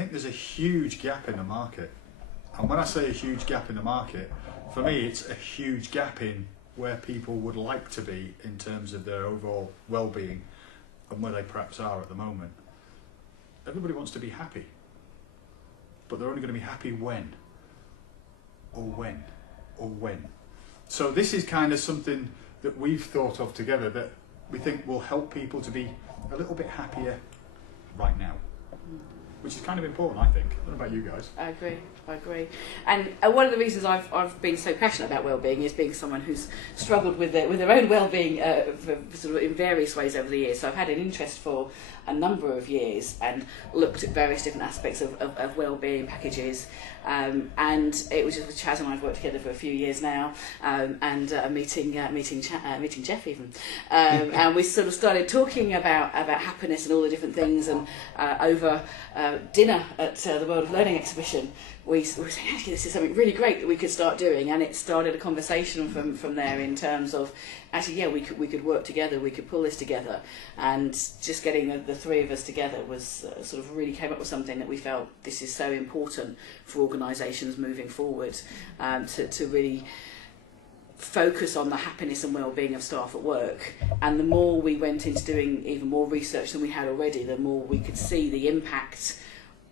think there's a huge gap in the market. And when I say a huge gap in the market, for me it's a huge gap in where people would like to be in terms of their overall well-being and where they perhaps are at the moment. Everybody wants to be happy, but they're only going to be happy when. So this is kind of something that we've thought of together that we think will help people to be a little bit happier right now, which is kind of important, I think. I don't know about you guys. I agree. And one of the reasons I've been so passionate about well-being is being someone who's struggled with their own well-being sort of in various ways over the years. So I've had an interest for a number of years and looked at various different aspects of well-being packages. And it was just with Chaz and I've worked together for a few years now, and meeting Jeff even, and we sort of started talking about happiness and all the different things. And over dinner at the World of Learning exhibition, we were saying, actually, this is something really great that we could start doing, and it started a conversation from there in terms of actually, yeah, we could work together, we could pull this together, and just getting the three of us together was sort of really came up with something that we felt this is so important for organisations moving forward, to really focus on the happiness and well-being of staff at work. And the more we went into doing even more research than we had already, the more we could see the impact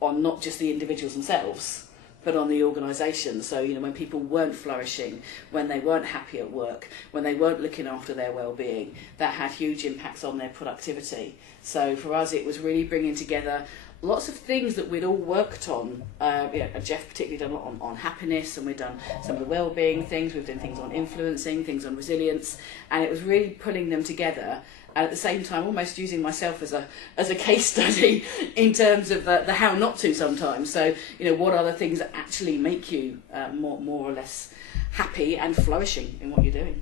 on not just the individuals themselves, but on the organisation. So, when people weren't flourishing, when they weren't happy at work, when they weren't looking after their well-being, that had huge impacts on their productivity. So for us, it was really bringing together lots of things that we'd all worked on. Jeff particularly done a lot on happiness, and we'd done some of the well-being things. We've done things on influencing, things on resilience, and it was really pulling them together. And at the same time, almost using myself as a case study in terms of the how not to sometimes. So, what are the things that actually make you more or less happy and flourishing in what you're doing?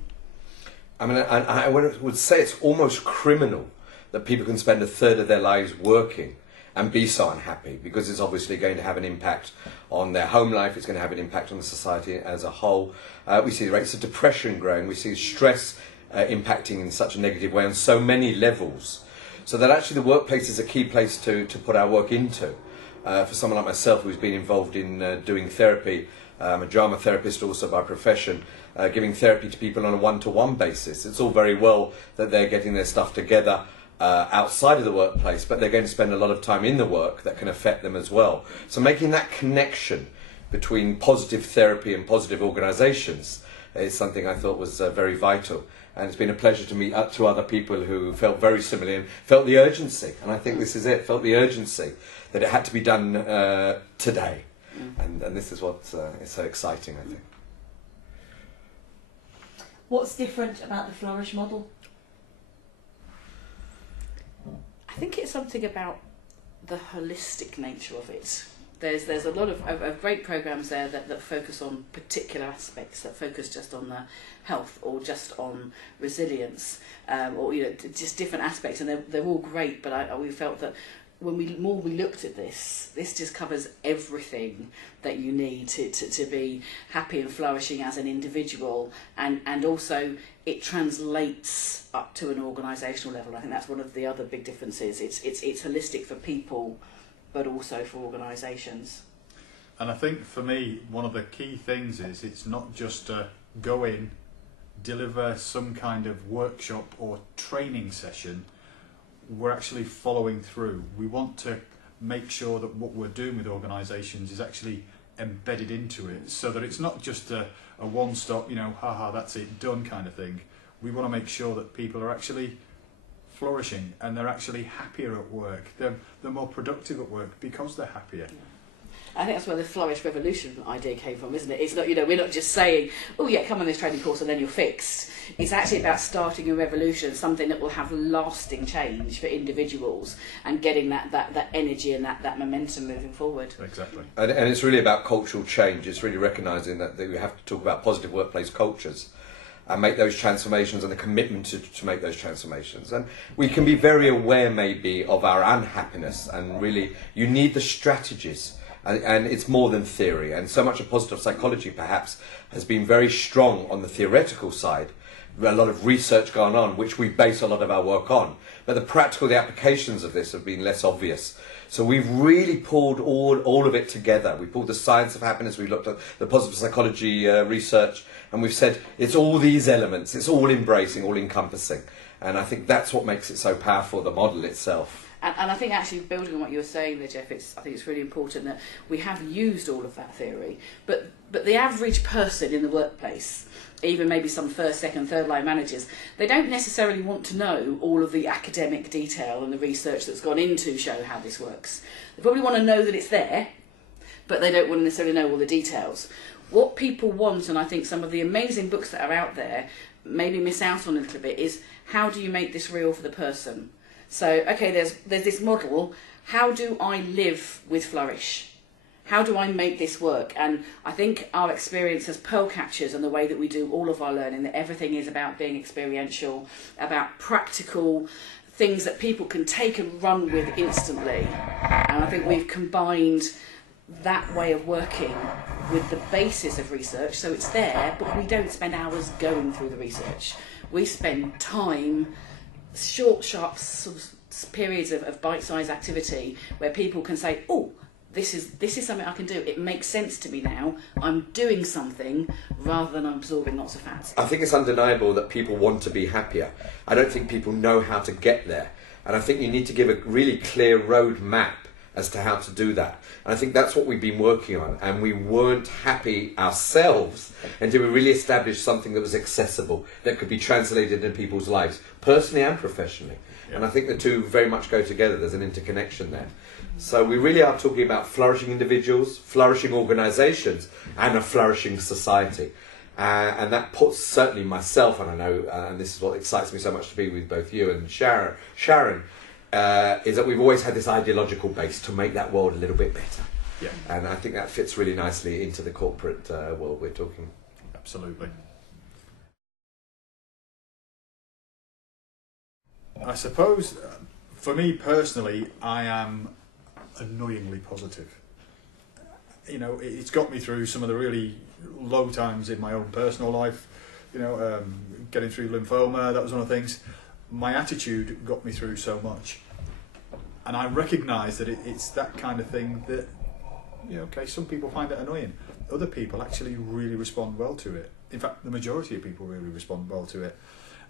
I mean, I would say it's almost criminal that people can spend a third of their lives working and be so unhappy, because it's obviously going to have an impact on their home life, it's going to have an impact on the society as a whole. We see the rates of depression growing, we see stress impacting in such a negative way on so many levels. So that actually the workplace is a key place to put our work into. For someone like myself who's been involved in doing therapy, I'm a drama therapist also by profession, giving therapy to people on a one-to-one basis. It's all very well that they're getting their stuff together outside of the workplace, but they're going to spend a lot of time in the work that can affect them as well. So making that connection between positive therapy and positive organisations is something I thought was very vital. And it's been a pleasure to meet two other people who felt very similarly and felt the urgency. And I think this is it, felt the urgency that it had to be done today. And this is what is so exciting, I think. What's different about the Flourish model? I think it's something about the holistic nature of it. There's a lot of great programs there that focus on particular aspects, that focus just on the health or just on resilience, or just different aspects, and they're all great. But we felt that when we looked at this just covers everything that you need to be happy and flourishing as an individual, and also it translates up to an organisational level. I think that's one of the other big differences. It's holistic for people, but also for organisations. And I think for me, one of the key things is it's not just to go in, deliver some kind of workshop or training session. We're actually following through. We want to make sure that what we're doing with organisations is actually embedded into it, so that it's not just a one-stop, haha, that's it, done kind of thing. We want to make sure that people are actually flourishing and they're actually happier at work. They're more productive at work because they're happier. Yeah. I think that's where the Flourish revolution idea came from, isn't it? It's not, we're not just saying, oh yeah, come on this training course and then you're fixed. It's actually about starting a revolution, something that will have lasting change for individuals and getting that energy and that momentum moving forward. Exactly. And it's really about cultural change. It's really recognising that we have to talk about positive workplace cultures and make those transformations, and the commitment to make those transformations. And we can be very aware maybe of our unhappiness, and really you need the strategies. And it's more than theory, and so much of positive psychology perhaps has been very strong on the theoretical side. A lot of research going on, which we base a lot of our work on, but the applications of this have been less obvious. So we've really pulled all of it together. We pulled the science of happiness, we looked at the positive psychology research, and we've said it's all these elements, it's all embracing, all encompassing. And I think that's what makes it so powerful, the model itself. And I think actually building on what you were saying there, Jeff, I think it's really important that we have used all of that theory, but the average person in the workplace, even maybe some first, second, third line managers, they don't necessarily want to know all of the academic detail and the research that's gone into show how this works. They probably want to know that it's there, but they don't want to necessarily know all the details. What people want, and I think some of the amazing books that are out there maybe miss out on a little bit, is how do you make this real for the person? So, okay, there's this model. How do I live with Flourish? How do I make this work? And I think our experience as pearl catchers and the way that we do all of our learning, that everything is about being experiential, about practical things that people can take and run with instantly. And I think we've combined that way of working with the basis of research. So it's there, but we don't spend hours going through the research. We spend time, short, sharp sort of periods of bite-sized activity where people can say, oh, this is something I can do. It makes sense to me now. I'm doing something rather than absorbing lots of fats. I think it's undeniable that people want to be happier. I don't think people know how to get there. And I think you need to give a really clear road map as to how to do that. And I think that's what we've been working on. And we weren't happy ourselves until we really established something that was accessible, that could be translated in people's lives, personally and professionally. Yeah. And I think the two very much go together. There's an interconnection there. So we really are talking about flourishing individuals, flourishing organisations, and a flourishing society. And that puts certainly myself, and I know, and this is what excites me so much to be with both you and Sharon, is that we've always had this ideological base to make that world a little bit better. Yeah. And I think that fits really nicely into the corporate world we're talking. Absolutely. I suppose, for me personally, I am annoyingly positive. You know, it's got me through some of the really low times in my own personal life. You know, getting through lymphoma, that was one of the things. My attitude got me through so much. And I recognise that it's that kind of thing that, you know, okay, some people find it annoying. Other people actually really respond well to it. In fact, the majority of people really respond well to it.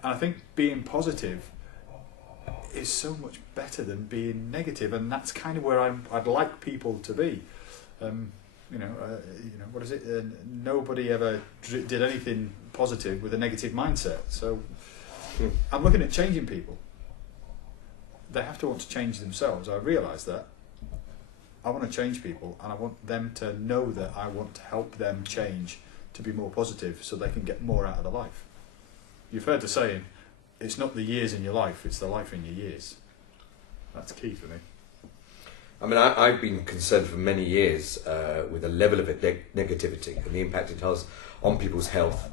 And I think being positive is so much better than being negative, and that's kind of where I'd like people to be. What is it? Nobody ever did anything positive with a negative mindset. So I'm looking at changing people. They have to want to change themselves. I realise that. I want to change people, and I want them to know that I want to help them change to be more positive so they can get more out of their life. You've heard the saying, it's not the years in your life, it's the life in your years. That's key for me. I mean, I've been concerned for many years with the level of negativity and the impact it has on people's health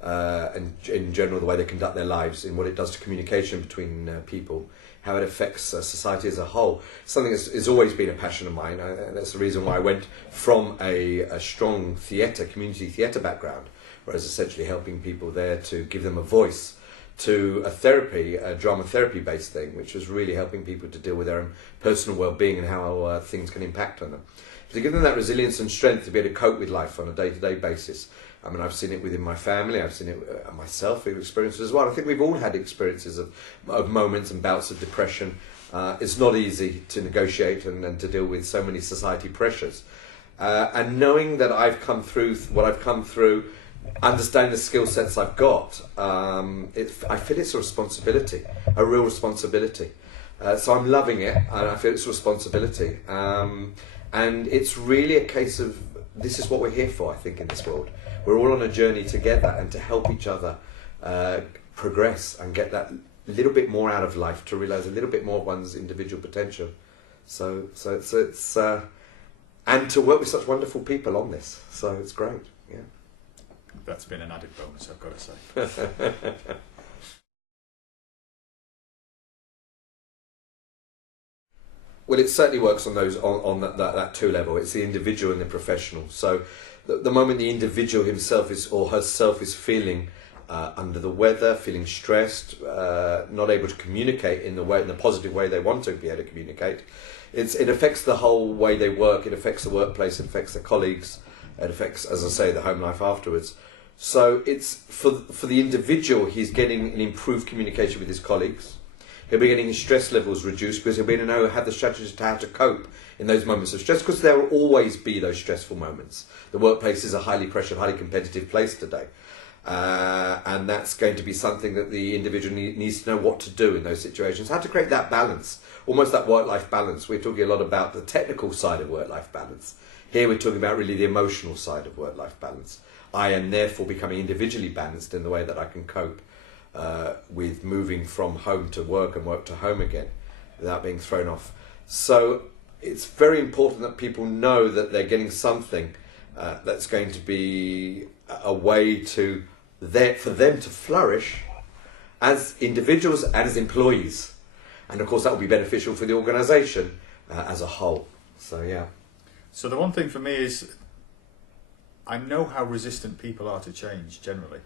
and in general the way they conduct their lives and what it does to communication between people, how it affects society as a whole. Something that's always been a passion of mine. That's the reason why I went from a strong community theatre background, where I was essentially helping people there to give them a voice, to a drama therapy based thing, which was really helping people to deal with their own personal well-being and how things can impact on them. To give them that resilience and strength to be able to cope with life on a day-to-day basis. I mean, I've seen it within my family, I've seen it myself, I've experienced it as well. I think we've all had experiences of moments and bouts of depression. It's not easy to negotiate and to deal with so many society pressures. And knowing that I've come through what I've come through, understanding the skill sets I've got, I feel it's a responsibility, a real responsibility. So I'm loving it, and I feel it's a responsibility. And it's really a case of, this is what we're here for, I think, in this world. We're all on a journey together, and to help each other progress and get that little bit more out of life, to realise a little bit more of one's individual potential. So it's and to work with such wonderful people on this. So it's great, yeah. That's been an added bonus, I've got to say. Well, it certainly works on those on that two level. It's the individual and the professional. So the moment the individual himself or herself is feeling under the weather, feeling stressed, not able to communicate in the positive way they want to be able to communicate, it affects the whole way they work. It affects the workplace. It affects their colleagues. It affects, as I say, the home life afterwards. So it's for the individual. He's getting an improved communication with his colleagues. He'll be getting his stress levels reduced because he'll be able to know, have the strategies to how to cope in those moments of stress, because there will always be those stressful moments. The workplace is a highly pressured, highly competitive place today. And that's going to be something that the individual needs to know what to do in those situations, how to create that balance, almost that work-life balance. We're talking a lot about the technical side of work-life balance. Here we're talking about really the emotional side of work-life balance. I am therefore becoming individually balanced in the way that I can cope with moving from home to work and work to home again without being thrown off. So it's very important that people know that they're getting something that's going to be a way for them to flourish as individuals and as employees. And of course that will be beneficial for the organisation as a whole. So yeah. So the one thing for me is, I know how resistant people are to change generally.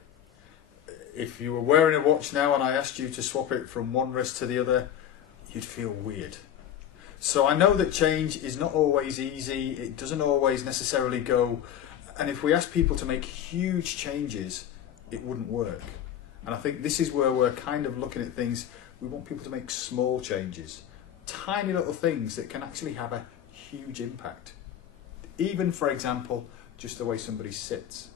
If you were wearing a watch now and I asked you to swap it from one wrist to the other, you'd feel weird. So I know that change is not always easy, it doesn't always necessarily go, and if we ask people to make huge changes, it wouldn't work. And I think this is where we're kind of looking at things. We want people to make small changes, tiny little things that can actually have a huge impact. Even, for example, just the way somebody sits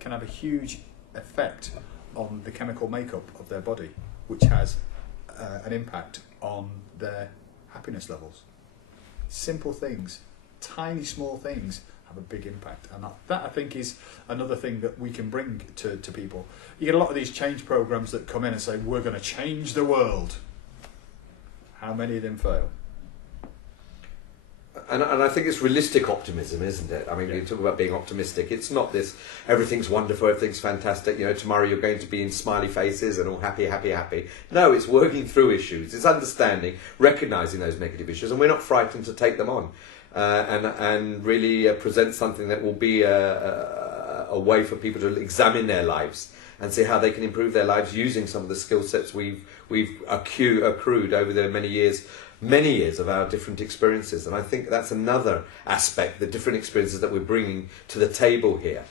can have a huge effect on the chemical makeup of their body, which has an impact on their happiness levels. Simple things, tiny small things have a big impact, and that I think is another thing that we can bring to people. You get a lot of these change programs that come in and say, we're going to change the world. How many of them fail? And I think it's realistic optimism, isn't it? I mean, you talk about being optimistic. It's not this, everything's wonderful, everything's fantastic, tomorrow you're going to be in smiley faces and all happy, happy, happy. No, it's working through issues. It's understanding, recognising those negative issues, and we're not frightened to take them on and really present something that will be a way for people to examine their lives and see how they can improve their lives using some of the skill sets we've accrued over the many years of our different experiences. And I think that's another aspect. The different experiences that we're bringing to the table here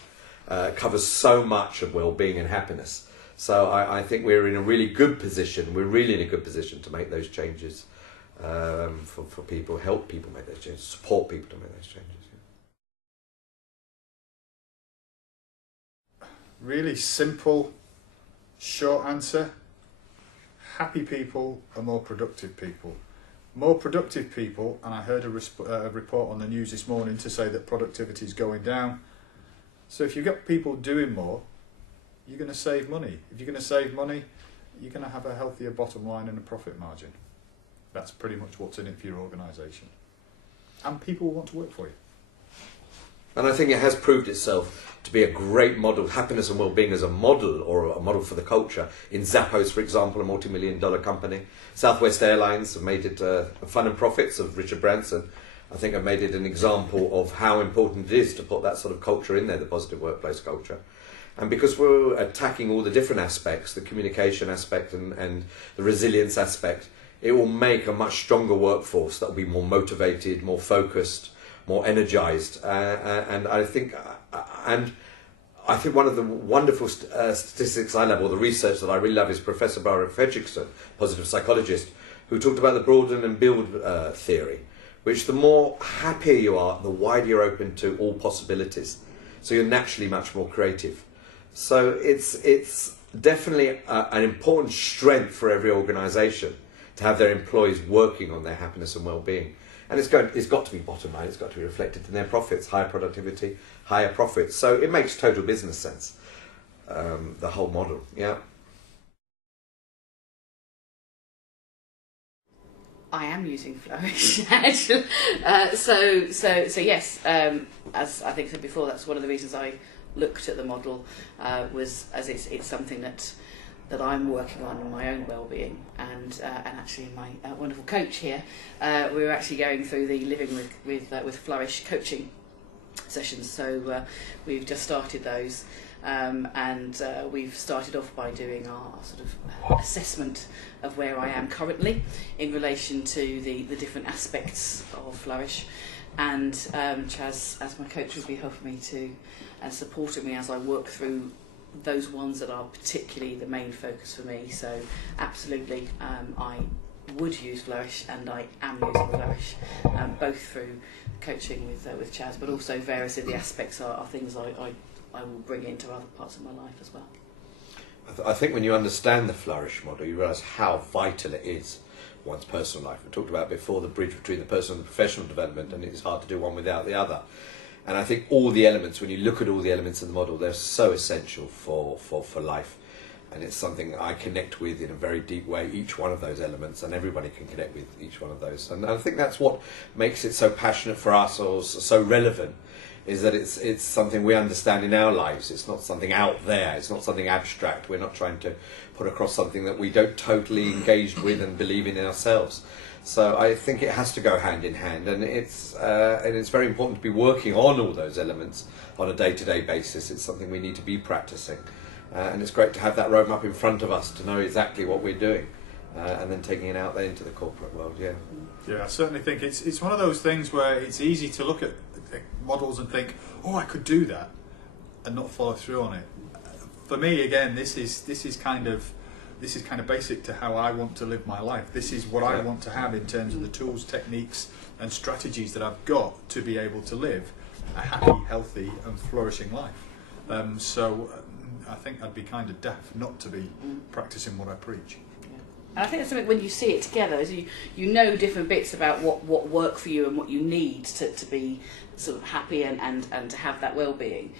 covers so much of well-being and happiness. So I think we're in a really good position. We're really in a good position to make those changes for people, help people make those changes, support people to make those changes. Really simple, short answer. Happy people are more productive people. More productive people, and I heard a report on the news this morning to say that productivity is going down. So if you've got people doing more, you're going to save money. If you're going to save money, you're going to have a healthier bottom line and a profit margin. That's pretty much what's in it for your organisation. And people will want to work for you. And I think it has proved itself to be a great model, happiness and well-being as a model, or a model for the culture. In Zappos, for example, a multi-million-dollar company. Southwest Airlines have made it Fun and Profits of Richard Branson. I think have made it an example of how important it is to put that sort of culture in there, the positive workplace culture. And because we're attacking all the different aspects, the communication aspect and the resilience aspect, it will make a much stronger workforce that will be more motivated, more focused, more energised. And I think one of the wonderful statistics I love, or the research that I really love, is Professor Barbara Fredrickson, positive psychologist, who talked about the broaden and build theory, which the more happier you are, the wider you're open to all possibilities. So you're naturally much more creative. So it's definitely an important strength for every organisation to have their employees working on their happiness and well-being. And it's got to be bottom line, it's got to be reflected in their profits, higher productivity, higher profits. So it makes total business sense, the whole model, yeah. I am using Flourish, actually. So yes, as I think I said before, that's one of the reasons I looked at the model, was as it's something that I'm working on in my own well-being, and actually my wonderful coach here, we're actually going through the Living with Flourish coaching sessions. So we've just started those. And we've started off by doing our sort of assessment of where I am currently in relation to the different aspects of Flourish. And Chaz, as my coach, will be helping me to and supporting me as I work through those ones that are particularly the main focus for me. So absolutely, I would use Flourish, and I am using Flourish, both through coaching with Chaz, but also various of the aspects are things I will bring into other parts of my life as well. I think when you understand the Flourish model, you realise how vital it is for one's personal life. We talked about before the bridge between the personal and professional development, and it's hard to do one without the other. And I think all the elements, when you look at all the elements of the model, they're so essential for life. And it's something I connect with in a very deep way, each one of those elements, and everybody can connect with each one of those. And I think that's what makes it so passionate for us, or so relevant, is that it's something we understand in our lives. It's not something out there. It's not something abstract. We're not trying to put across something that we don't totally engage with and believe in ourselves. So I think it has to go hand in hand, and it's very important to be working on all those elements on a day-to-day basis. It's something we need to be practicing, and it's great to have that roadmap in front of us to know exactly what we're doing. And then taking it out there into the corporate world, yeah. Yeah, I certainly think it's one of those things where it's easy to look at models and think, oh, I could do that, and not follow through on it. For me, again, this is kind of basic to how I want to live my life. This is what I want to have in terms of the tools, techniques, and strategies that I've got to be able to live a happy, healthy, and flourishing life. So I think I'd be kind of daft not to be practicing what I preach. And I think that's something when you see it together, is you know different bits about what work for you and what you need to be sort of happy and to have that well-being.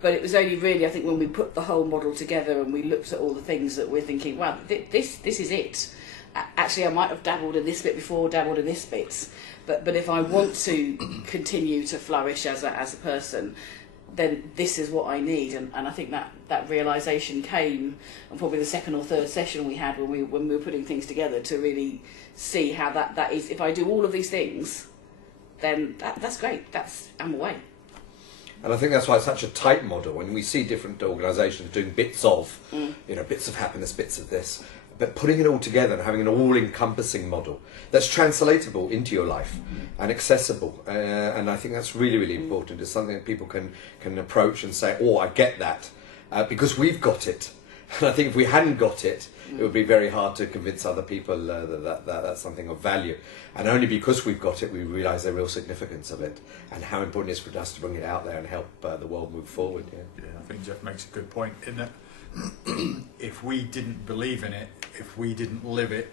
But it was only really, I think, when we put the whole model together and we looked at all the things that we're thinking, wow, this is it. Actually, I might have dabbled in this bit before, dabbled in this bit, but if I want to continue to flourish as a person, then this is what I need. And I think that realisation came on probably the second or third session we had when we were putting things together, to really see how that is. If I do all of these things, then that's great. I'm away. And I think that's why it's such a tight model. When we see different organisations doing bits of, bits of happiness, bits of this, but putting it all together and having an all-encompassing model that's translatable into your life and accessible. And I think that's really, really important. It's something that people can approach and say, oh, I get that, because we've got it. And I think if we hadn't got it, it would be very hard to convince other people that that's something of value. And only because we've got it, we realise the real significance of it and how important it is for us to bring it out there and help the world move forward. Yeah, I think Jeff makes a good point in that if we didn't believe in it, if we didn't live it,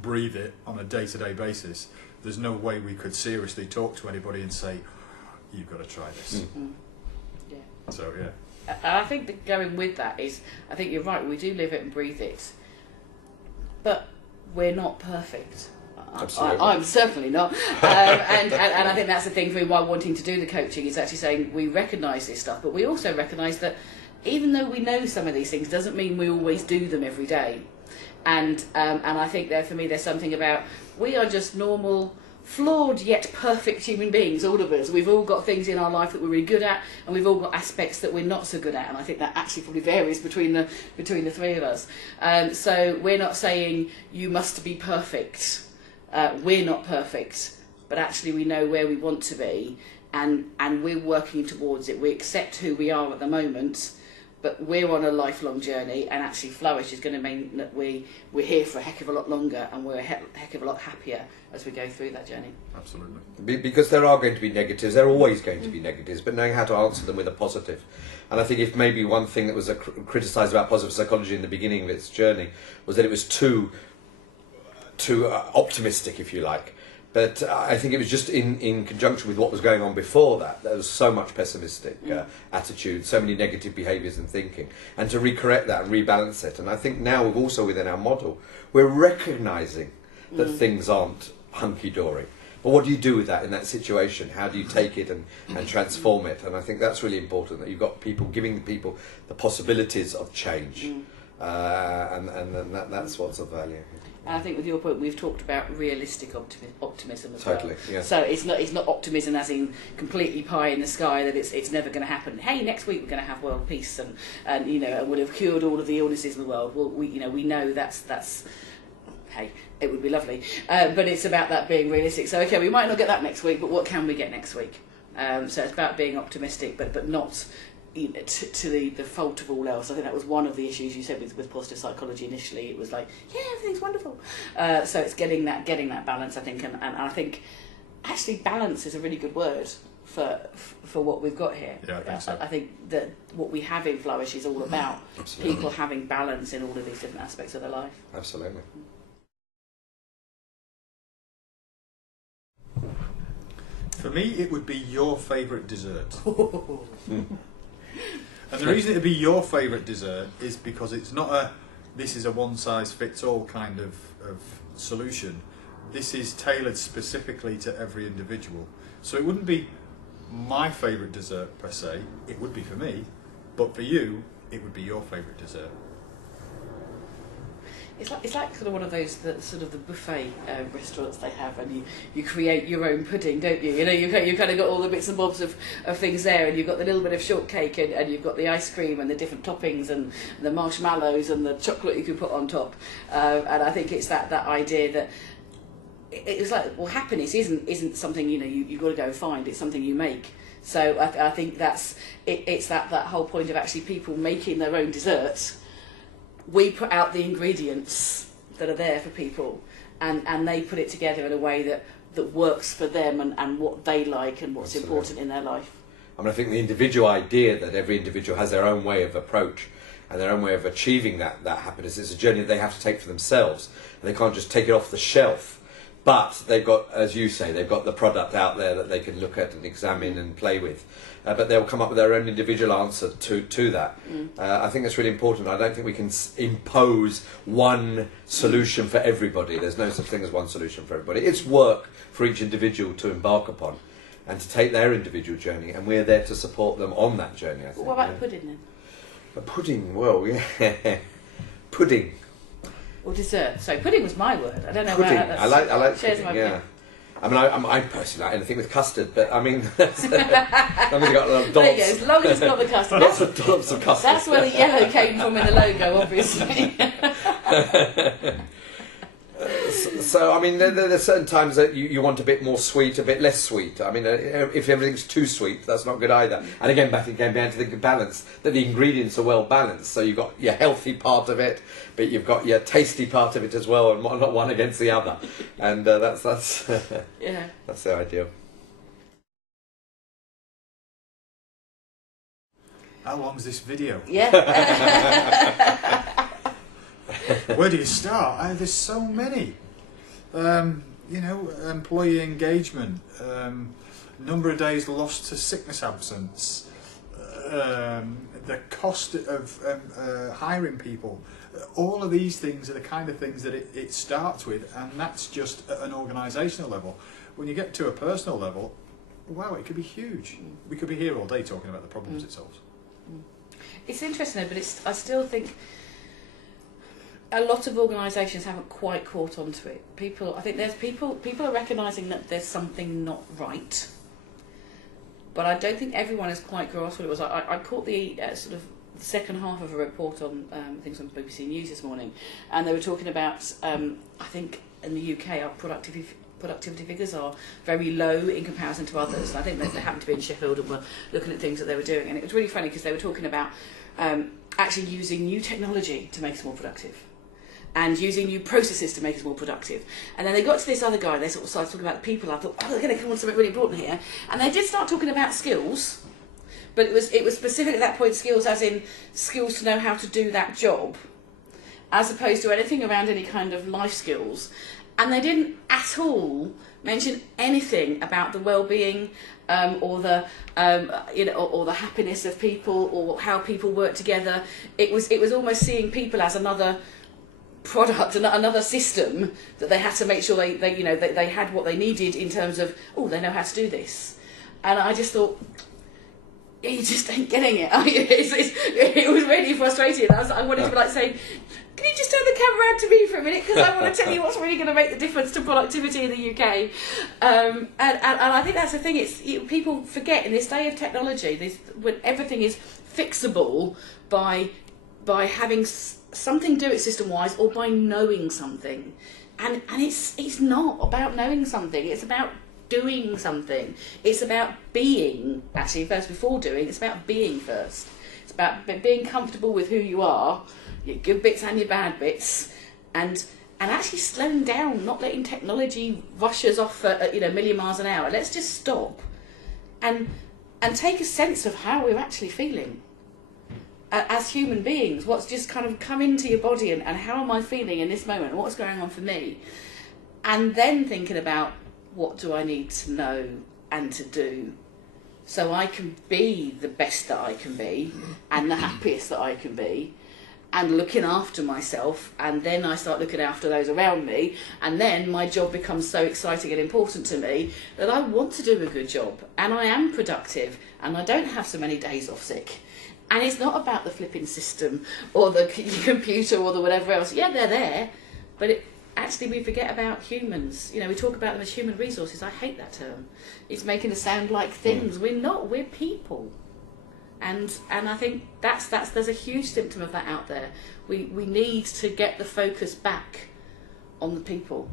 breathe it on a day-to-day basis, there's no way we could seriously talk to anybody and say, you've got to try this. Yeah. So, yeah. And I think that going with that is, I think you're right, we do live it and breathe it, but we're not perfect. Absolutely. I'm certainly not. And I think that's the thing for me, why wanting to do the coaching is actually saying we recognise this stuff, but we also recognise that even though we know some of these things, doesn't mean we always do them every day. And I think there, for me, there's something about, we are just normal, flawed yet perfect human beings, all of us. We've all got things in our life that we're really good at, and we've all got aspects that we're not so good at, and I think that actually probably varies between the three of us. So we're not saying you must be perfect. We're not perfect, but actually we know where we want to be, and we're working towards it. We accept who we are at the moment, but we're on a lifelong journey, and actually Flourish is going to mean that we're here for a heck of a lot longer, and we're a heck of a lot happier as we go through that journey. Absolutely. Because there are going to be negatives, there are always going to be negatives, but knowing how to answer them with a positive. And I think if maybe one thing that was criticised about positive psychology in the beginning of its journey was that it was too optimistic, if you like. But I think it was just in conjunction with what was going on before that. There was so much pessimistic attitude, so many negative behaviours and thinking. And to recorrect that and rebalance it. And I think now we've also, within our model, we're recognising that things aren't hunky-dory. But what do you do with that in that situation? How do you take it and transform it? And I think that's really important, that you've got people, giving people the possibilities of change. And that's what's of value. And I think with your point, we've talked about realistic optimism as Totally, well. yeah. So it's not optimism as in completely pie in the sky that it's never going to happen. Hey, next week we're going to have world peace and and we'll have cured all of the illnesses in the world. Well, we know that's hey, it would be lovely, but it's about that being realistic. So okay, we might not get that next week, but what can we get next week? So it's about being optimistic, but not to the fault of all else. I think that was one of the issues you said with positive psychology initially. It was like, yeah, everything's wonderful. So it's getting that balance, I think, and I think actually balance is a really good word for what we've got here. Yeah, I think so. I think that what we have in Flourish is all about Absolutely. people having balance in all of these different aspects of their life. Absolutely. For me, it would be your favourite dessert. And the reason it would be your favourite dessert is because it's not this is a one-size-fits-all kind of solution. This is tailored specifically to every individual. So it wouldn't be my favourite dessert per se, it would be for me, but for you, it would be your favourite dessert. It's like sort of one of those sort of the buffet restaurants they have, and you create your own pudding, don't you? You kind of got all the bits and bobs of things there, and you've got the little bit of shortcake, and you've got the ice cream and the different toppings and the marshmallows and the chocolate you can put on top. And I think it's that idea that it's like, well, happiness isn't something you've got to go and find. It's something you make. So I think that's it's that whole point of actually people making their own desserts. We put out the ingredients that are there for people, and they put it together in a way that works for them and what they like and what's Absolutely. important in their life. I mean, I think the individual idea that every individual has their own way of approach and their own way of achieving that happiness is a journey that they have to take for themselves. And they can't just take it off the shelf. But they've got, as you say, they've got the product out there that they can look at and examine and play with. But they'll come up with their own individual answer to that. I think that's really important. I don't think we can impose one solution for everybody. There's no such thing as one solution for everybody. It's work for each individual to embark upon and to take their individual journey, and we're there to support them on that journey, I think. What about pudding then? A pudding, well, yeah. Pudding. Or dessert. So pudding was my word. I don't know Pudding. where that's I like shares pudding, my yeah. I mean, I personally like anything with custard, but I mean, as long as you got there you go, as long as it's not the custard. lots of dollops of custard. That's where the yellow came from in the logo, obviously. So, I mean, there are certain times that you want a bit more sweet, a bit less sweet. I mean, if everything's too sweet, that's not good either. And again, back down to the balance, that the ingredients are well balanced. So you've got your healthy part of it, but you've got your tasty part of it as well, and not one against the other. And that's Yeah. that's the ideal. How long's this video? Yeah. Where do you start? There's so many. Employee engagement, number of days lost to sickness absence, the cost of hiring people. All of these things are the kind of things that it starts with, and that's just at an organisational level. When you get to a personal level, wow, it could be huge. We could be here all day talking about the problems it solves. It's interesting, but I still think a lot of organisations haven't quite caught on to it. I think there's people are recognising that there's something not right, but I don't think everyone has quite grasped what it was. I caught the sort of second half of a report on things on BBC News this morning, and they were talking about I think in the UK our productivity figures are very low in comparison to others. And I think that they happened to be in Sheffield and were looking at things that they were doing, and it was really funny because they were talking about actually using new technology to make us more productive, and using new processes to make us more productive. And then they got to this other guy, they sort of started talking about the people. I thought, oh, they're going to come on to something really important here. And they did start talking about skills, but it was specific at that point, skills as in skills to know how to do that job, as opposed to anything around any kind of life skills. And they didn't at all mention anything about the well-being or the or the happiness of people, or how people work together. It was almost seeing people as another product, another system that they had to make sure they had what they needed in terms of, oh, they know how to do this. And I just thought, you just ain't getting it, are you? It was really frustrating. I wanted to be like saying, can you just turn the camera around to me for a minute, because I want to tell you what's really going to make the difference to productivity in the UK. And I think that's the thing. People forget in this day of technology, when everything is fixable by having something do it system wise, or by knowing something, and it's not about knowing something. It's about doing something. It's about being, actually, first before doing. It's about being first. It's about being comfortable with who you are, your good bits and your bad bits, and actually slowing down, not letting technology rush us off at a million miles an hour. Let's just stop and take a sense of how we're actually feeling as human beings. What's just kind of come into your body, and how am I feeling in this moment? What's going on for me? And then thinking about, what do I need to know and to do so I can be the best that I can be and the happiest that I can be, and looking after myself, and then I start looking after those around me, and then my job becomes so exciting and important to me that I want to do a good job, and I am productive, and I don't have so many days off sick. And it's not about the flipping system or the computer or the whatever else. Yeah, they're there, but actually we forget about humans. We talk about them as human resources. I hate that term. It's making us sound like things. We're not. We're people. And I think there's a huge symptom of that out there. We need to get the focus back on the people.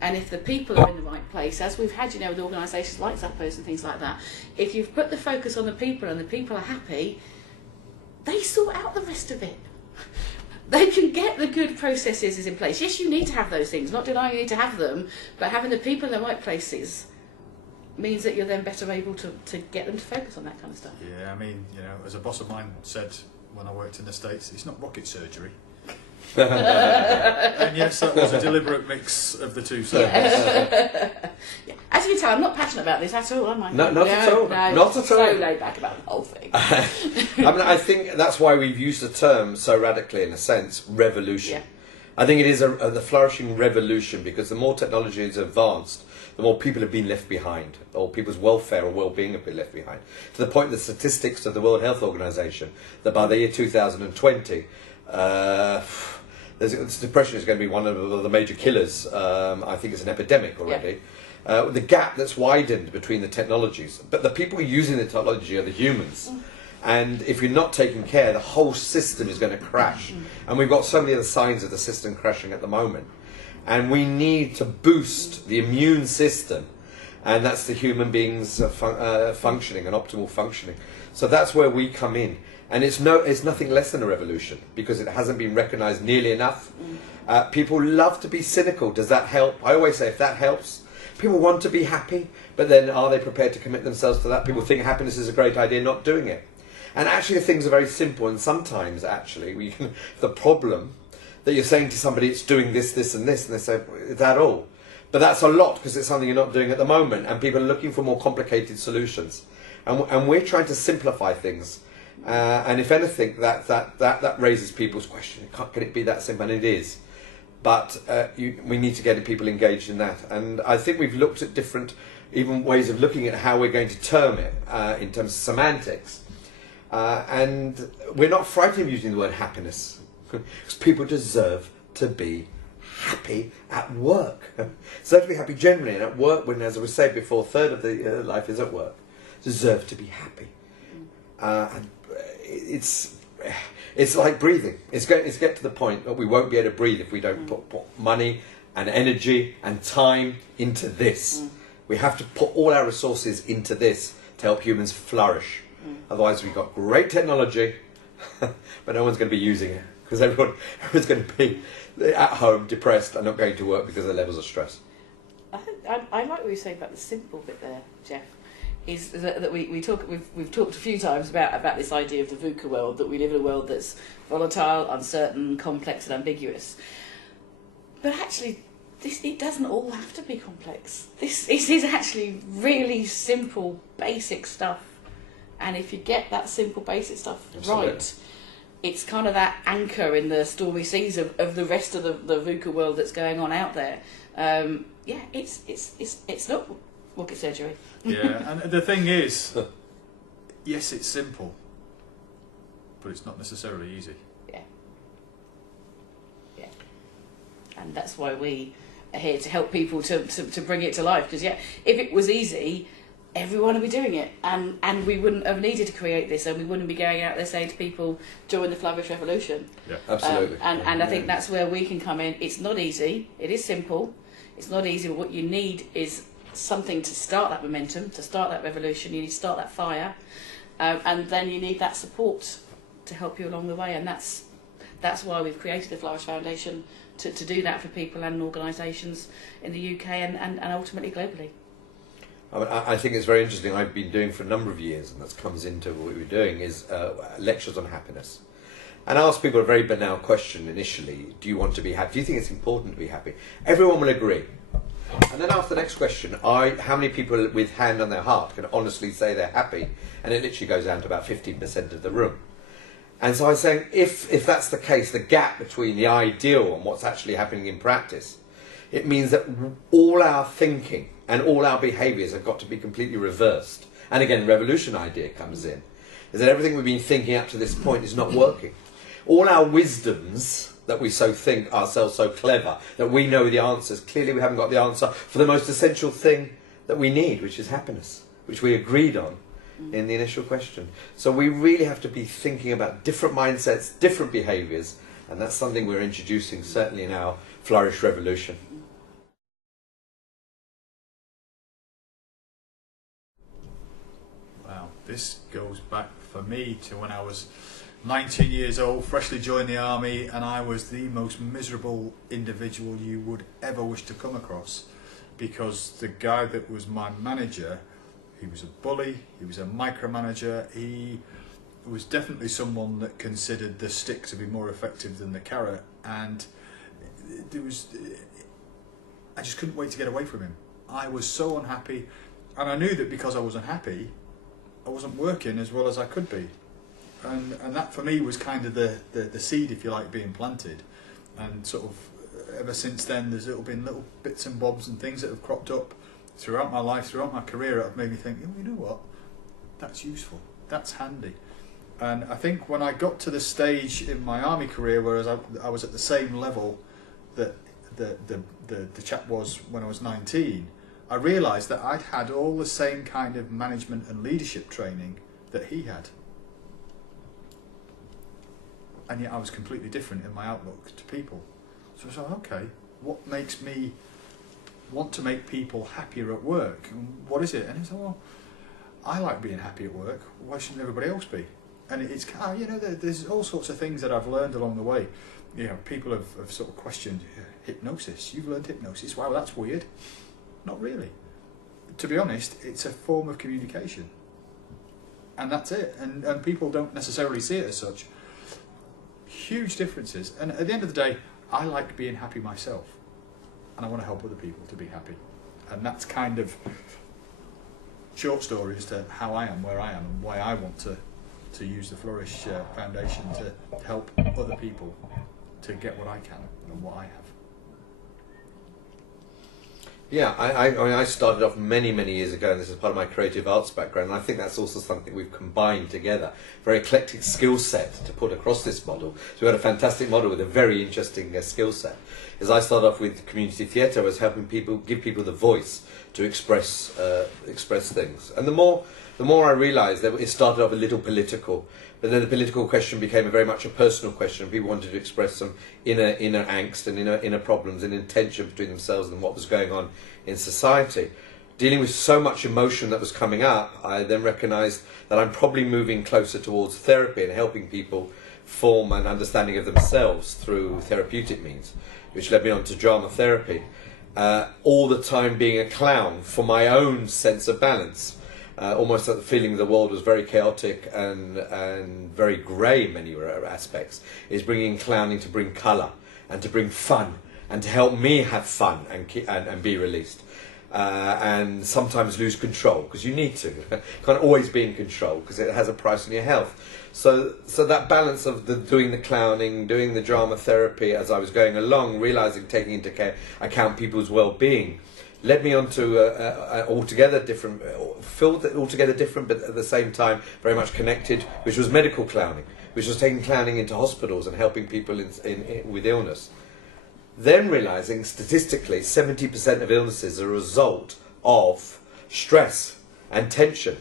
And if the people are in the right place, as we've had, with organisations like Zappos and things like that, if you've put the focus on the people and the people are happy, they sort out the rest of it. They can get the good processes in place. Yes, you need to have those things, not denying you need to have them, but having the people in the right places means that you're then better able to get them to focus on that kind of stuff. Yeah, I mean, as a boss of mine said when I worked in the States, it's not rocket surgery. And yes, that was a deliberate mix of the two sides. Yeah. As you can tell, I'm not passionate about this at all, am I? No, not at all. Not at all. So laid back about the whole thing. I think that's why we've used the term so radically, in a sense, revolution. Yeah. I think it is the flourishing revolution, because the more technology is advanced, the more people have been left behind, or people's welfare or well-being have been left behind. To the point, the statistics of the World Health Organization, that by the year 2020, depression is going to be one of the major killers. I think it's an epidemic already. Yeah. The gap that's widened between the technologies, but the people using the technology are the humans. And if you're not taking care, the whole system is going to crash. And we've got so many of the signs of the system crashing at the moment. And we need to boost the immune system, and that's the human beings functioning and optimal functioning. So that's where we come in. And it's nothing less than a revolution, because it hasn't been recognised nearly enough. People love to be cynical. Does that help? I always say, if that helps, people want to be happy, but then are they prepared to commit themselves to that? People think happiness is a great idea, not doing it. And actually the things are very simple, and sometimes actually the problem that you're saying to somebody, it's doing this, this and this, and they say, is that all? But that's a lot, because it's something you're not doing at the moment, and people are looking for more complicated solutions. And we're trying to simplify things. And if anything, that raises people's question. Can it be that simple? And it is. But we need to get people engaged in that. And I think we've looked at different even ways of looking at how we're going to term it in terms of semantics. And we're not frightened of using the word happiness, because people deserve to be happy at work. Deserve to be happy generally, and at work, when, as I was saying before, a third of the life is at work, deserve to be happy. And it's like breathing. It's get to the point that we won't be able to breathe if we don't put money and energy and time into this. We have to put all our resources into this to help humans flourish. Otherwise, we've got great technology, but no one's going to be using it, because everyone's going to be at home, depressed, and not going to work because of the levels of stress. I like what you say about the simple bit there, Jeff. Is that we've talked a few times about this idea of the VUCA world, that we live in a world that's volatile, uncertain, complex, and ambiguous. But actually, it doesn't all have to be complex. This is actually really simple, basic stuff. And if you get that simple, basic stuff right, it's kind of that anchor in the stormy seas of the rest of the VUCA world that's going on out there. It's not rocket surgery. Yeah, and the thing is, yes, it's simple, but it's not necessarily easy. Yeah. and that's why we are here to help people to bring it to life. Because if it was easy, everyone would be doing it, and we wouldn't have needed to create this, and we wouldn't be going out there saying to people, join the Flourish revolution. Yeah, absolutely. And I think that's where we can come in. It's not easy. It is simple. It's not easy. But what you need is something to start that momentum, to start that revolution. You need to start that fire, and then you need that support to help you along the way. And that's why we've created the Flourish Foundation, to do that for people and organisations in the UK and ultimately globally. I think it's very interesting. I've been doing for a number of years, and that comes into what we're doing, is lectures on happiness. And I ask people a very banal question initially: do you want to be happy? Do you think it's important to be happy? Everyone will agree. And then after the next question, how many people with hand on their heart can honestly say they're happy? And it literally goes down to about 15% of the room. And so I was saying, if that's the case, the gap between the ideal and what's actually happening in practice, it means that all our thinking and all our behaviours have got to be completely reversed. And again, revolution idea comes in, is that everything we've been thinking up to this point is not working. All our wisdoms that we so think ourselves so clever, that we know the answers, clearly we haven't got the answer for the most essential thing that we need, which is happiness, which we agreed on in the initial question. So we really have to be thinking about different mindsets, different behaviours, and that's something we're introducing certainly in our Flourish Revolution. Wow, this goes back for me to when I was 19 years old, freshly joined the army, and I was the most miserable individual you would ever wish to come across, because the guy that was my manager, he was a bully, he was a micromanager, he was definitely someone that considered the stick to be more effective than the carrot, and I just couldn't wait to get away from him. I was so unhappy, and I knew that because I was unhappy, I wasn't working as well as I could be. And that for me was kind of the seed, if you like, being planted. And sort of ever since then there's been little bits and bobs and things that have cropped up throughout my life, throughout my career, that have made me think, oh, you know what, that's useful, that's handy. And I think when I got to the stage in my army career where I was at the same level that the chap was when I was 19, I realised that I'd had all the same kind of management and leadership training that he had. And yet I was completely different in my outlook to people. So I thought, okay, what makes me want to make people happier at work? And what is it? And he said, well, I like being happy at work. Why shouldn't everybody else be? And it's, you know, there's all sorts of things that I've learned along the way. You know, people have sort of questioned hypnosis. You've learned hypnosis. Wow, that's weird. Not really. To be honest, it's a form of communication. And that's it. And people don't necessarily see it as such. Huge differences. And at the end of the day, I like being happy myself. And I want to help other people to be happy. And that's kind of short story as to how I am where I am and why I want to use the Flourish Foundation to help other people to get what I can and what I have. Yeah, I started off many years ago, and this is part of my creative arts background, and I think that's also something we've combined together. Very eclectic skill set to put across this model. So we had a fantastic model with a very interesting skill set. As I started off with community theatre, I was helping people, give people the voice to express things. And the more I realised that it started off a little political, but then the political question became very much a personal question. People wanted to express some inner angst and inner problems and tension between themselves and what was going on in society. Dealing with so much emotion that was coming up, I then recognised that I'm probably moving closer towards therapy and helping people form an understanding of themselves through therapeutic means, which led me on to drama therapy. All the time being a clown for my own sense of balance. Almost that the feeling the world was very chaotic and very grey in many aspects, is bringing clowning to bring colour and to bring fun and to help me have fun and be released. And sometimes lose control, because you need to. Can't always be in control, because it has a price on your health. So that balance of doing the clowning, doing the drama therapy as I was going along, realising, taking into account people's well-being, led me on to altogether different, but at the same time very much connected, which was medical clowning, which was taking clowning into hospitals and helping people with illness. then realising statistically 70% of illnesses are a result of stress and tension.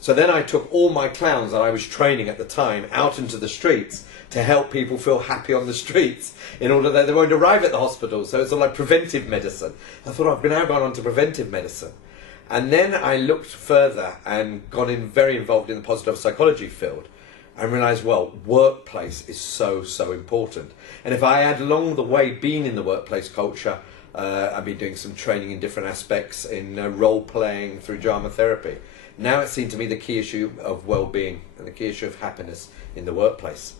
So then I took all my clowns that I was training at the time out into the streets to help people feel happy on the streets in order that they won't arrive at the hospital. So it's all like preventive medicine. I thought I've now gone on to preventive medicine. And then I looked further and got very involved in the positive psychology field and realised, well, workplace is so, so important. And if I had along the way been in the workplace culture, I've been doing some training in different aspects in role playing through drama therapy. Now it seemed to me the key issue of well-being and the key issue of happiness in the workplace.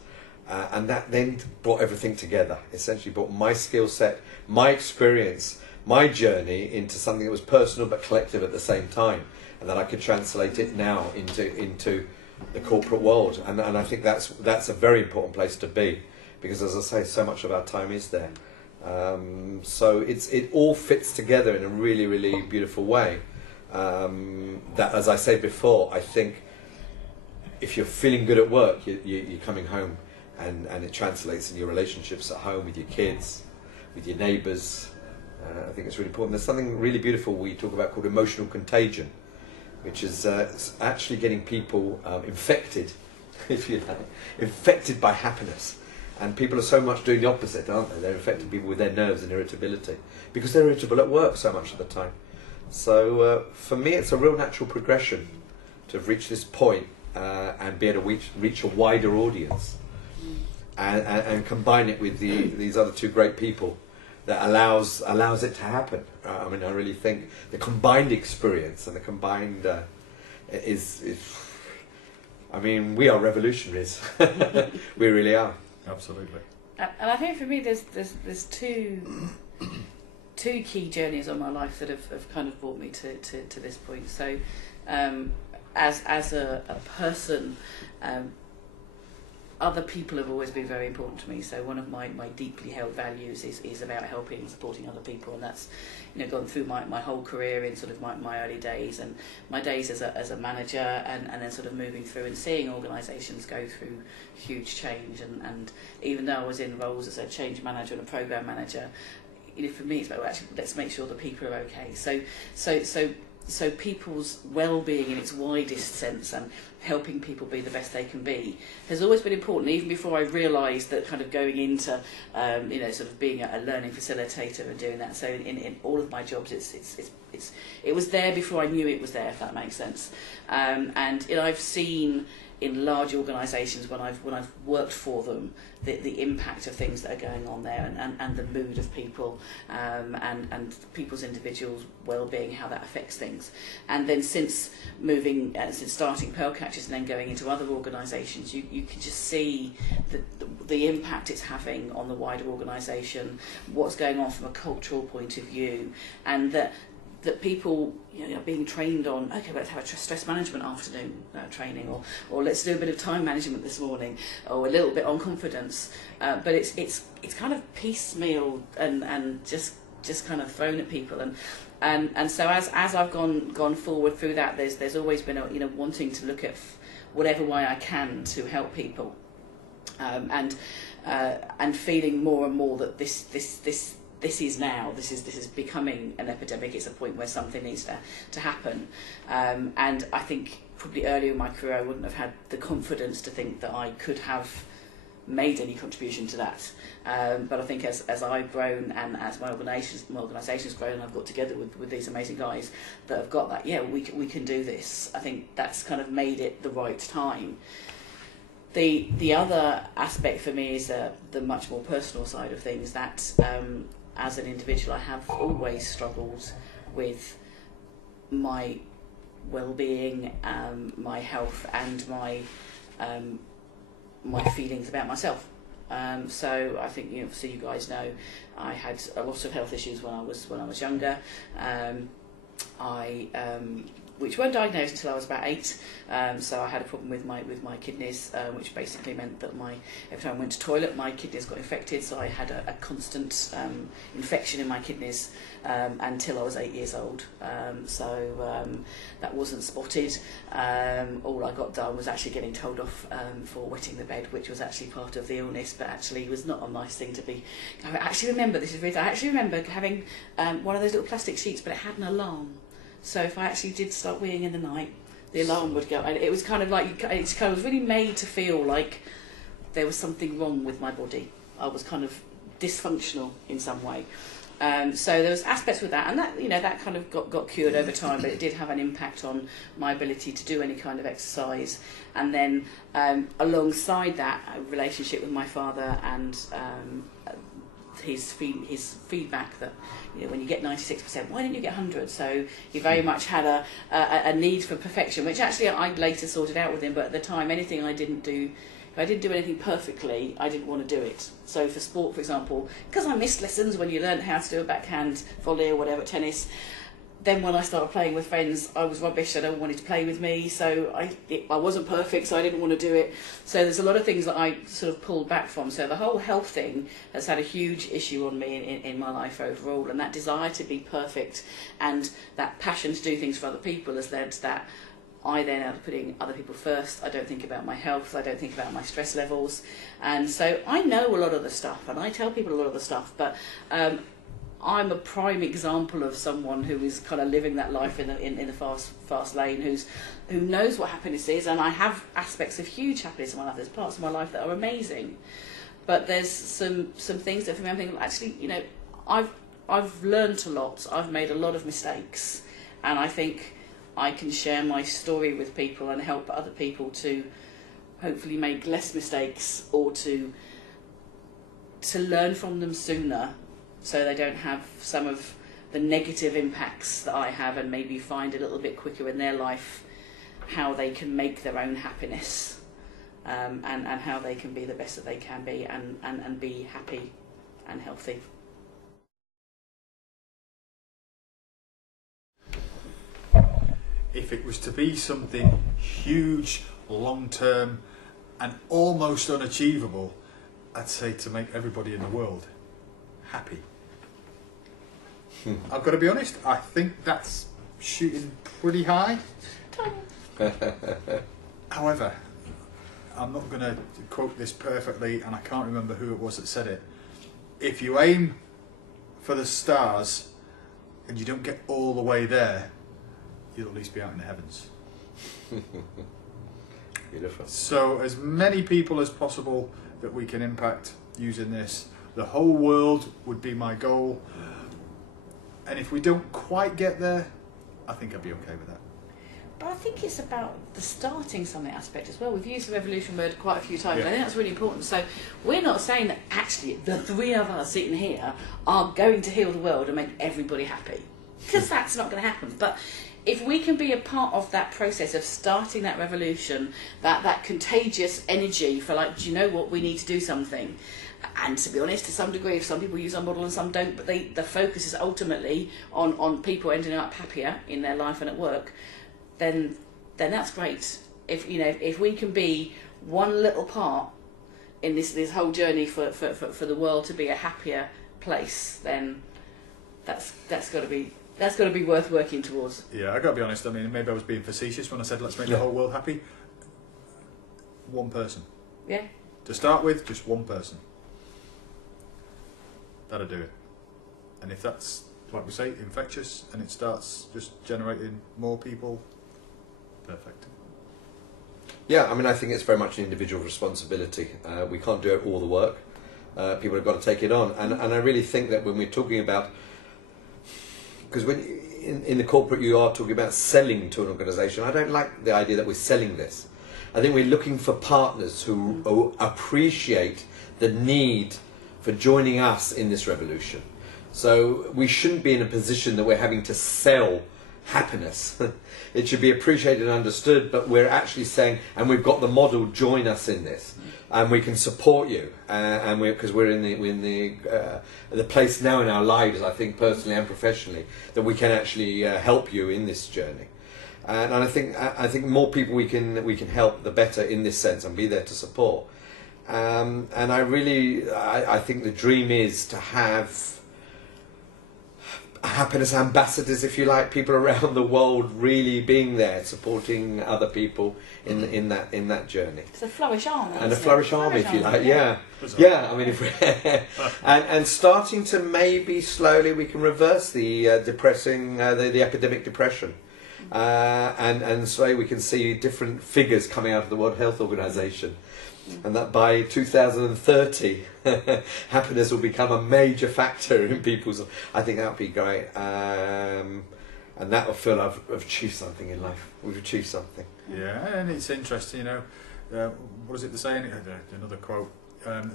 And that then brought everything together, essentially brought my skill set, my experience, my journey into something that was personal but collective at the same time, and that I could translate it now into the corporate world. And I think that's a very important place to be, because as I say, so much of our time is there. So it all fits together in a really, really beautiful way. That, as I said before, I think if you're feeling good at work, you're coming home, and it translates in your relationships at home with your kids, with your neighbours. I think it's really important. There's something really beautiful we talk about called emotional contagion, which is actually getting people infected, if you like, infected by happiness. And people are so much doing the opposite, aren't they? They're infecting people with their nerves and irritability, because they're irritable at work so much of the time. So for me, it's a real natural progression to have reached this point and be able to reach a wider audience, and combine it with these other two great people that allows it to happen. I mean, I really think the combined experience and the combined is I mean, we are revolutionaries. We really are. Absolutely. And I think for me, there's two key journeys on my life that have kind of brought me to this point. So, as a person, other people have always been very important to me. So one of my deeply held values is about helping and supporting other people, and that's, you know, gone through my whole career in sort of my early days and my days as a manager, and then sort of moving through and seeing organisations go through huge change, and even though I was in roles as a change manager and a programme manager, you know, for me it's about, well, actually, let's make sure that people are okay. So people's well-being in its widest sense and helping people be the best they can be has always been important, even before I realised that kind of going into you know, sort of being a learning facilitator and doing that. So in all of my jobs, it was there before I knew it was there, if that makes sense. And you know, I've seen in large organisations when I've worked for them the impact of things that are going on there, and the mood of people, and people's individual well-being, how that affects things. And then since starting Pearl Catchers and then going into other organisations, you can just see the impact it's having on the wider organisation, what's going on from a cultural point of view, and that people, you know, are being trained on, okay, let's have a stress management afternoon training, or let's do a bit of time management this morning, or a little bit on confidence. But it's kind of piecemeal and just kind of thrown at people. And so as I've gone forward through that, there's always been a, you know, wanting to look at whatever way I can to help people, and feeling more and more that this is becoming an epidemic. It's a point where something needs to happen. And I think probably earlier in my career I wouldn't have had the confidence to think that I could have made any contribution to that. But I think as I've grown and as my organisation's grown, and I've got together with these amazing guys that have got that, yeah, we can do this. I think that's kind of made it the right time. The other aspect for me is the much more personal side of things, that as an individual I have always struggled with my well-being, my health, and my feelings about myself. So I think, you know, so you guys know, I had a lot of health issues when I was younger. I which weren't diagnosed until I was about 8. So I had a problem with my kidneys, which basically meant that every time I went to the toilet, my kidneys got infected. So I had a constant infection in my kidneys until I was 8 years old. That wasn't spotted. All I got done was actually getting told off for wetting the bed, which was actually part of the illness, but actually was not a nice thing to be. I actually remember, this is weird, I actually remember having one of those little plastic sheets, but it had an alarm. So if I actually did start weeing in the night, the alarm would go, and it was kind of like, it kind of was really made to feel like there was something wrong with my body. I was kind of dysfunctional in some way. So there was aspects with that, and that, you know, that kind of got cured over time, but it did have an impact on my ability to do any kind of exercise. And then alongside that, a relationship with my father and his feedback that, you know, when you get 96%, why didn't you get 100? So he very much had a need for perfection, which actually I later sorted out with him. But at the time, anything I didn't do, if I didn't do anything perfectly, I didn't want to do it. So for sport, for example, because I missed lessons when you learned how to do a backhand volley or whatever, tennis, then when I started playing with friends, I was rubbish, no one wanted to play with me, so I wasn't perfect, so I didn't want to do it. So there's a lot of things that I sort of pulled back from. So the whole health thing has had a huge issue on me in my life overall, and that desire to be perfect and that passion to do things for other people has led to that I then am putting other people first. I don't think about my health, I don't think about my stress levels, and so I know a lot of the stuff and I tell people a lot of the stuff, but I'm a prime example of someone who is kind of living that life in the fast lane, who knows what happiness is, and I have aspects of huge happiness in my life. There's parts of my life that are amazing, but there's some things that for me I'm thinking, actually, you know, I've learned a lot, I've made a lot of mistakes, and I think I can share my story with people and help other people to hopefully make less mistakes or to learn from them sooner, so they don't have some of the negative impacts that I have, and maybe find a little bit quicker in their life how they can make their own happiness, and how they can be the best that they can be and be happy and healthy. If it was to be something huge, long-term and almost unachievable, I'd say to make everybody in the world happy. I've got to be honest, I think that's shooting pretty high. However, I'm not going to quote this perfectly, and I can't remember who it was that said it. If you aim for the stars and you don't get all the way there, you'll at least be out in the heavens. Beautiful. So as many people as possible that we can impact using this. The whole world would be my goal. And if we don't quite get there, I think I'd be okay with that. But I think it's about the starting something aspect as well. We've used the revolution word quite a few times, Yeah. and I think that's really important. So we're not saying that actually the three of us sitting here are going to heal the world and make everybody happy, because that's not going to happen. But if we can be a part of that process of starting that revolution, that contagious energy for, like, do you know what, we need to do something. And to be honest, to some degree, if some people use our model and some don't, but the focus is ultimately on people ending up happier in their life and at work, then that's great. If we can be one little part in this whole journey for the world to be a happier place, then that's got to be worth working towards. Yeah, I got to be honest. I mean, maybe I was being facetious when I said let's make the whole world happy. One person. Yeah. To start with, just one person. That'll do it. And if that's, like we say, infectious, and it starts just generating more people, perfect. Yeah, I mean, I think it's very much an individual responsibility. We can't do all the work. People have got to take it on. And I really think that when we're talking about, because when in the corporate you are talking about selling to an organisation, I don't like the idea that we're selling this. I think we're looking for partners who appreciate the need for joining us in this revolution. So we shouldn't be in a position that we're having to sell happiness. It should be appreciated and understood, but we're actually saying, and we've got the model, join us in this, and we can support you, and because we're in the place now in our lives, I think personally and professionally, that we can actually help you in this journey. And I think more people we can help, the better in this sense, and be there to support. And I think the dream is to have happiness ambassadors, if you like, people around the world really being there, supporting other people in that journey. It's a Flourish army. And a Flourish army, if you like, yeah. I mean, and starting to maybe slowly we can reverse the depressing, the epidemic depression, and slowly we can see different figures coming out of the World Health Organization. And that by 2030, happiness will become a major factor in people's. I think that would be great, and that will feel I've achieved something in life. We've achieved something. Yeah, and it's interesting, you know. What is it the saying? Another quote.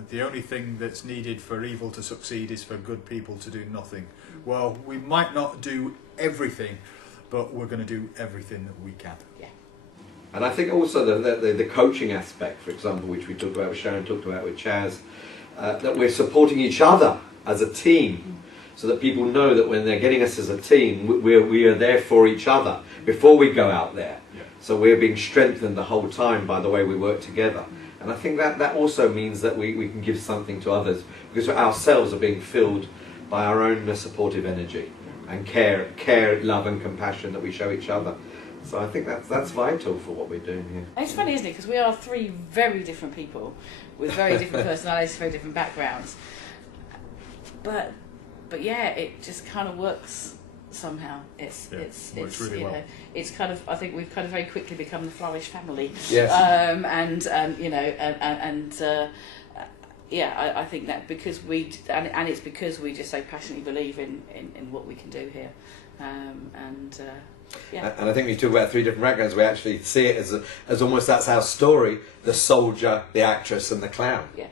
The only thing that's needed for evil to succeed is for good people to do nothing. Well, we might not do everything, but we're going to do everything that we can. Yeah. And I think also the coaching aspect, for example, which we talked about with Sharon, talked about with Chaz, that we're supporting each other as a team, so that people know that when they're getting us as a team, we are there for each other before we go out there. Yeah. So we're being strengthened the whole time by the way we work together. And I think that also means that we can give something to others, because ourselves are being filled by our own supportive energy and care, love and compassion that we show each other. So I think that's vital for what we're doing here. It's funny, isn't it? Because we are three very different people with very different personalities, very different backgrounds. But yeah, it just kind of works somehow. It's really well. It's kind of, I think we've kind of very quickly become the Flourish family. Yes. I think that because and it's because we just so passionately believe in what we can do here, Yeah. And I think when you talk about three different backgrounds, we actually see it as almost that's our story: the soldier, the actress, and the clown. Yeah.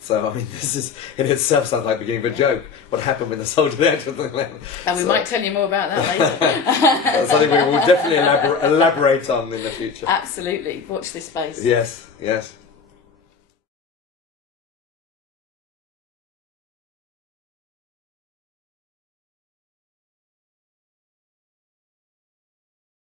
So I mean, this is in itself sounds like the beginning of a joke. What happened with the soldier, the actress, and the clown? And we might tell you more about that later. That's something we will definitely elaborate on in the future. Absolutely. Watch this space. Yes.